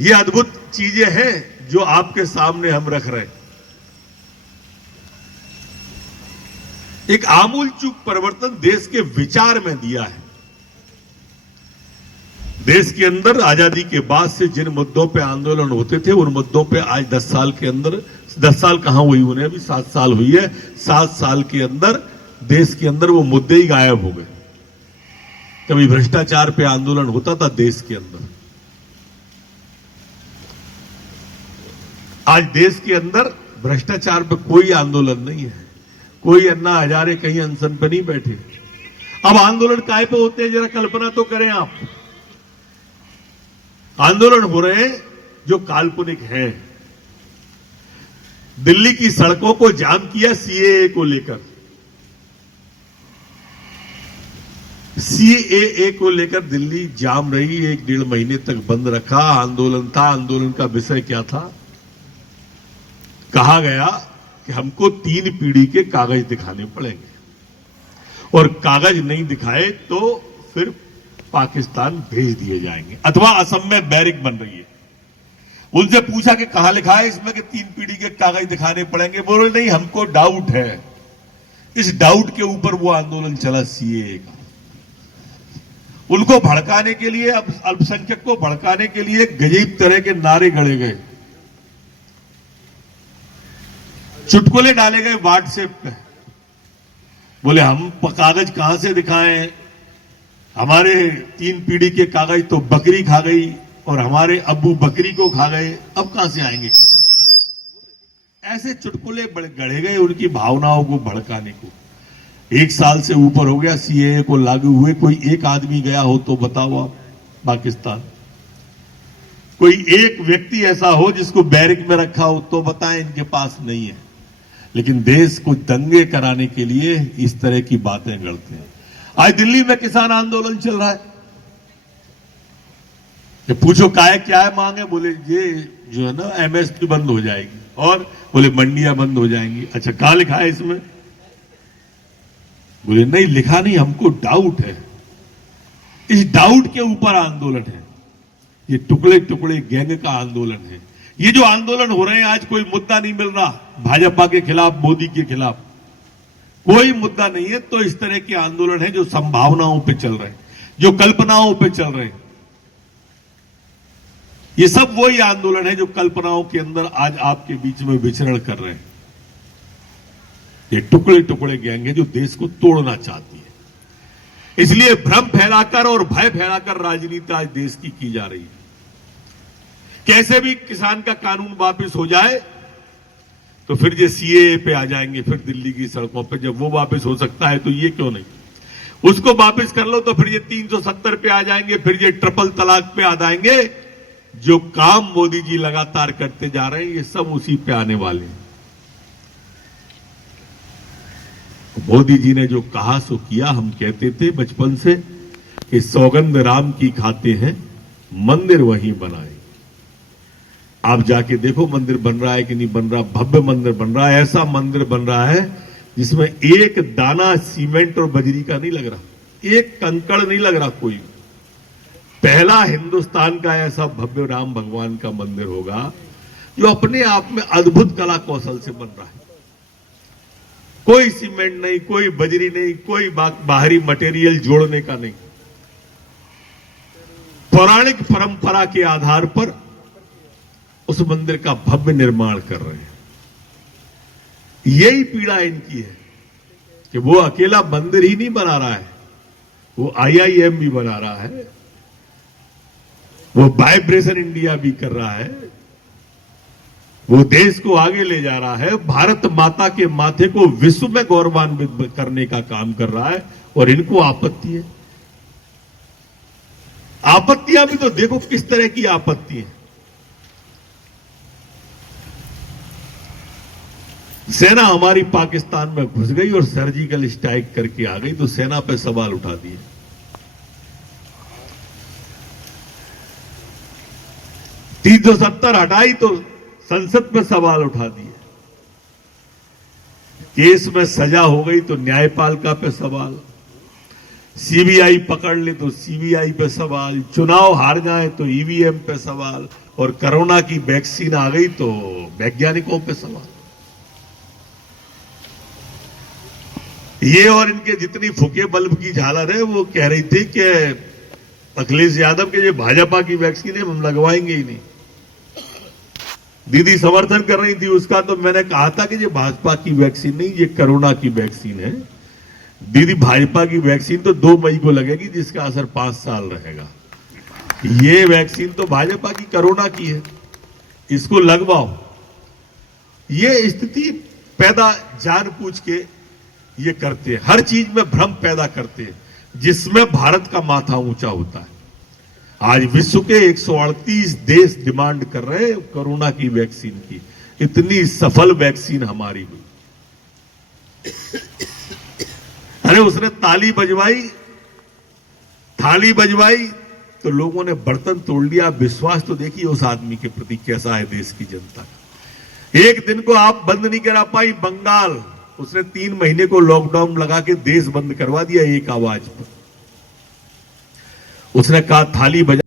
ये अद्भुत चीजें हैं जो आपके सामने हम रख रहे हैं। एक आमूलचूल परिवर्तन देश के विचार में दिया है। देश के अंदर आजादी के बाद से जिन मुद्दों पे आंदोलन होते थे, उन मुद्दों पे आज 10 साल के अंदर, 10 साल कहां हुई उन्हें, अभी 7 साल हुई है, 7 साल के अंदर देश के अंदर वो मुद्दे ही गायब हो गए। कभी भ्रष्टाचार पे आंदोलन होता था देश के अंदर, आज देश के अंदर भ्रष्टाचार पे कोई आंदोलन नहीं है। कोई अन्ना हजारे कहीं अनशन पे नहीं बैठे। अब आंदोलन काय पे होते हैं, जरा कल्पना तो करें आप। आंदोलन हो रहे हैं जो काल्पनिक है। दिल्ली की सड़कों को जाम किया सीएए को लेकर। सीएए को लेकर दिल्ली जाम रही, 1-1.5 महीने तक बंद रखा। आंदोलन था, आंदोलन का विषय क्या था? कहा गया कि हमको 3 पीढ़ी के कागज दिखाने पड़ेंगे और कागज नहीं दिखाए तो फिर पाकिस्तान भेज दिए जाएंगे, अथवा असम में बैरिक बन रही है। उनसे पूछा कि कहां लिखा है इसमें कि 3 पीढ़ी के कागज दिखाने पड़ेंगे? बोले नहीं, हमको डाउट है। इस डाउट के ऊपर वो आंदोलन चला सीएए का। उनको भड़काने के लिए, अब अल्पसंख्यक को भड़काने के लिए गजीब तरह के नारे गढ़े गए, चुटकुले डाले गए व्हाट्सएप पे। बोले हम कागज कहां से दिखाएं, हमारे 3 पीढ़ी के कागज तो बकरी खा गई और हमारे अब्बू बकरी को खा गए, अब कहां से आएंगे? ऐसे चुटकुले गढ़े गए उनकी भावनाओं को भड़काने को। 1 साल से ऊपर हो गया सीएए को लागू हुए, कोई एक आदमी गया हो तो बताओ आप पाकिस्तान? कोई एक व्यक्ति ऐसा हो जिसको बैरिक में रखा हो तो बताएं, इनके पास नहीं है। लेकिन देश को दंगे कराने के लिए इस तरह की बातें करते हैं। आज दिल्ली में किसान आंदोलन चल रहा है। ये पूछो क्या है मांगे? बोले ये जो है ना एमएसपी बंद हो जाएगी, और बोले मंडियां बंद हो जाएंगी। अच्छा, कहां लिखा है इसमें? बोले नहीं लिखा नहीं, हमको डाउट है। इस डाउट के ऊपर आंदोलन है। ये टुकड़े टुकड़े गैंग का आंदोलन है। ये जो आंदोलन हो रहे हैं, आज कोई मुद्दा नहीं मिल रहा भाजपा के खिलाफ, मोदी के खिलाफ कोई मुद्दा नहीं है। तो इस तरह के आंदोलन है जो संभावनाओं पे चल रहे हैं, जो कल्पनाओं पे चल रहे हैं। ये सब वही आंदोलन है जो कल्पनाओं के अंदर आज आपके बीच में विचरण कर रहे हैं। ये टुकड़े टुकड़े गैंग है जो देश को तोड़ना चाहती है। इसलिए भ्रम फैलाकर और भय फैलाकर राजनीति आज देश की जा रही है। कैसे भी किसान का कानून वापस हो जाए तो फिर ये सीएए पे आ जाएंगे, फिर दिल्ली की सड़कों पे। जब वो वापस हो सकता है तो ये क्यों नहीं? उसको वापस कर लो तो फिर ये 370 पे आ जाएंगे, फिर ये ट्रिपल तलाक पे आ जाएंगे। जो काम मोदी जी लगातार करते जा रहे हैं, ये सब उसी पे आने वाले हैं। मोदी जी ने जो कहा सो किया। हम कहते थे बचपन से कि सौगंध राम की खाते हैं, मंदिर वहीं बनाए। आप जाके देखो मंदिर बन रहा है कि नहीं बन रहा। भव्य मंदिर बन रहा है। ऐसा मंदिर बन रहा है जिसमें एक दाना सीमेंट और बजरी का नहीं लग रहा, एक कंकड़ नहीं लग रहा कोई। पहला हिंदुस्तान का ऐसा भव्य राम भगवान का मंदिर होगा जो अपने आप में अद्भुत कला कौशल से बन रहा है। कोई सीमेंट नहीं, कोई बजरी नहीं, कोई बाहरी मटेरियल जोड़ने का नहीं। पौराणिक परंपरा के आधार पर उस मंदिर का भव्य निर्माण कर रहे हैं। यही पीड़ा इनकी है कि वो अकेला मंदिर ही नहीं बना रहा है, वो आईआईएम भी बना रहा है, वो वाइब्रेशन इंडिया भी कर रहा है, वो देश को आगे ले जा रहा है, भारत माता के माथे को विश्व में गौरवान्वित करने का काम कर रहा है। और इनको आपत्ति है। आपत्तियां भी तो देखो किस तरह की आपत्ति है। सेना हमारी पाकिस्तान में घुस गई और सर्जिकल स्ट्राइक करके आ गई तो सेना पे सवाल उठा दिए। 370 हटाई तो संसद में सवाल उठा दिए। केस में सजा हो गई तो न्यायपालिका पे सवाल। सीबीआई पकड़ ले तो सीबीआई पे सवाल, चुनाव हार जाए तो ईवीएम पे सवाल, और कोरोना की वैक्सीन आ गई तो वैज्ञानिकों पे सवाल। ये और इनके जितनी फुके बल्ब की झालर है, वो कह रही थी कि अखिलेश यादव के ये भाजपा की वैक्सीन है, हम लगवाएंगे ही नहीं। दीदी समर्थन कर रही थी उसका, तो मैंने कहा था कि ये भाजपा की वैक्सीन नहीं, ये कोरोना की वैक्सीन है। दीदी भाजपा की वैक्सीन तो 2 मई को लगेगी, जिसका असर 5 साल रहेगा। ये वैक्सीन तो भाजपा की कोरोना की है, इसको लगवाओ। ये स्थिति पैदा जानबूझ के ये करते हैं, हर चीज में भ्रम पैदा करते हैं, जिसमें भारत का माथा ऊंचा होता है। आज विश्व के 138 देश डिमांड कर रहे हैं कोरोना की वैक्सीन की। इतनी सफल वैक्सीन हमारी हुई। अरे उसने ताली बजवाई, थाली बजवाई, तो लोगों ने बर्तन तोड़ लिया। विश्वास तो देखिए उस आदमी के प्रति कैसा है देश की जनता का। एक दिन को आप बंद नहीं करा पाई बंगाल, उसने 3 महीने को लॉकडाउन लगा के देश बंद करवा दिया एक आवाज पर। उसने कहा थाली बजा